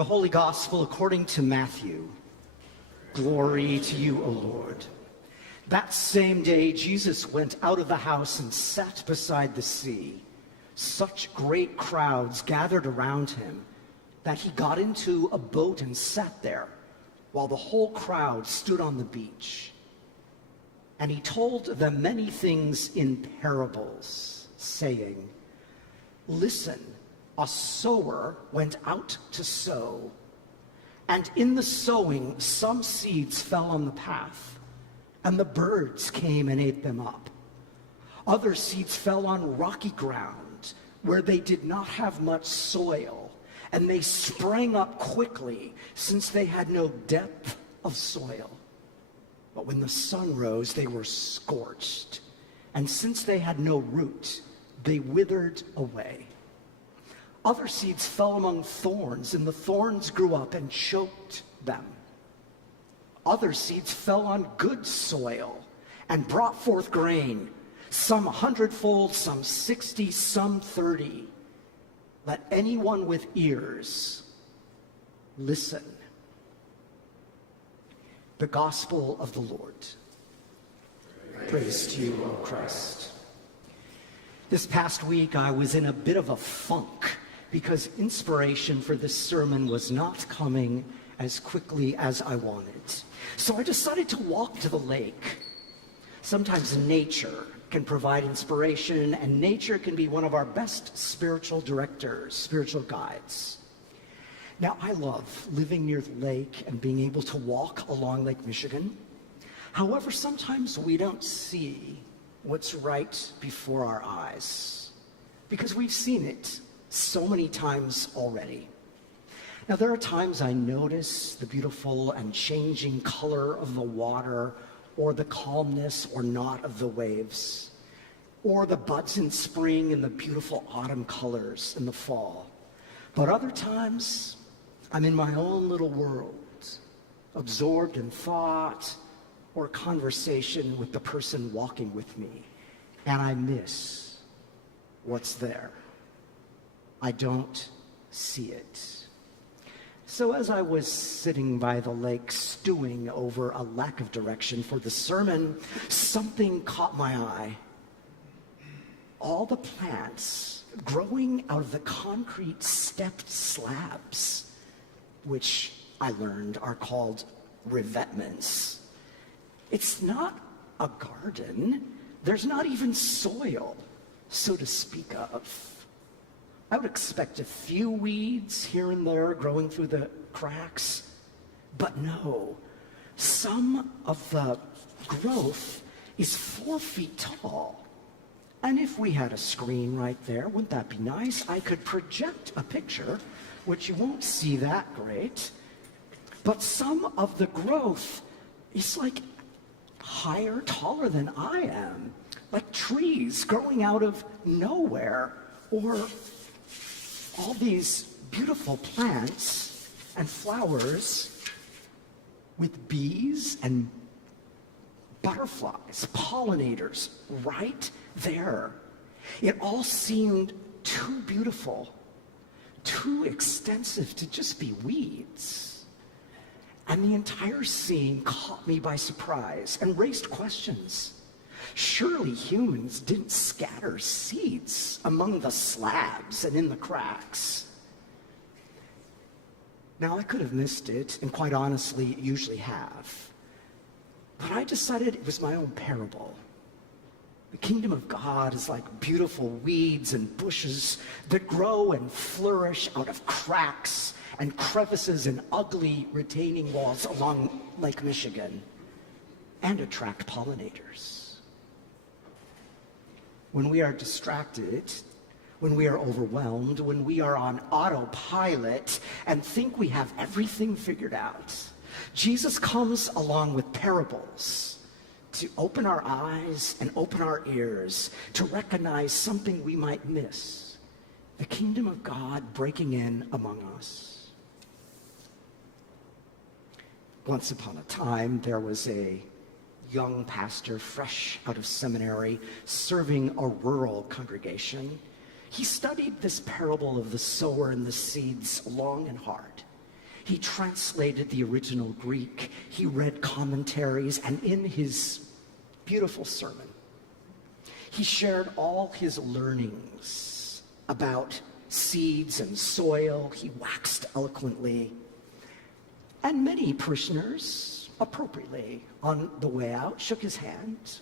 The Holy Gospel according to Matthew. Glory to you, O Lord. That same day, Jesus went out of the house and sat beside the sea. Such great crowds gathered around him that he got into a boat and sat there, while the whole crowd stood on the beach. And he told them many things in parables, saying, "Listen, a sower went out to sow. And in the sowing, some seeds fell on the path, and the birds came and ate them up. Other seeds fell on rocky ground, where they did not have much soil, and they sprang up quickly, since they had no depth of soil. But when the sun rose, they were scorched, and since they had no root, they withered away. Other seeds fell among thorns, and the thorns grew up and choked them. Other seeds fell on good soil and brought forth grain, some 100-fold, some 60, some 30. Let anyone with ears listen." The Gospel of the Lord. Praise to you, O Christ. This past week, I was in a bit of a funk because inspiration for this sermon was not coming as quickly as I wanted. So I decided to walk to the lake. Sometimes nature can provide inspiration, and nature can be one of our best spiritual directors, spiritual guides. Now, I love living near the lake and being able to walk along Lake Michigan. However, sometimes we don't see what's right before our eyes because we've seen it so many times already. Now, there are times I notice the beautiful and changing color of the water, or the calmness or not of the waves, or the buds in spring and the beautiful autumn colors in the fall. But other times, I'm in my own little world, absorbed in thought or conversation with the person walking with me, and I miss what's there. I don't see it. So as I was sitting by the lake stewing over a lack of direction for the sermon, something caught my eye. All the plants growing out of the concrete stepped slabs, which I learned are called revetments. It's not a garden. There's not even soil, so to speak of. I would expect a few weeds here and there growing through the cracks, but no. Some of the growth is 4 feet tall. And if we had a screen right there, wouldn't that be nice? I could project a picture, which you won't see that great. But some of the growth is like higher, taller than I am, like trees growing out of nowhere, or all these beautiful plants and flowers with bees and butterflies, pollinators, right there. It all seemed too beautiful, too extensive to just be weeds. And the entire scene caught me by surprise and raised questions. Surely humans didn't scatter seeds among the slabs and in the cracks. Now, I could have missed it, and quite honestly, usually have. But I decided it was my own parable. The kingdom of God is like beautiful weeds and bushes that grow and flourish out of cracks and crevices and ugly retaining walls along Lake Michigan, and attract pollinators. When we are distracted, when we are overwhelmed, when we are on autopilot and think we have everything figured out, Jesus comes along with parables to open our eyes and open our ears to recognize something we might miss: the kingdom of God breaking in among us. Once upon a time, there was a young pastor, fresh out of seminary, serving a rural congregation. He studied this parable of the sower and the seeds long and hard. He translated the original Greek. He read commentaries, and in his beautiful sermon, he shared all his learnings about seeds and soil. He waxed eloquently. And many parishioners, appropriately, on the way out, shook his hand,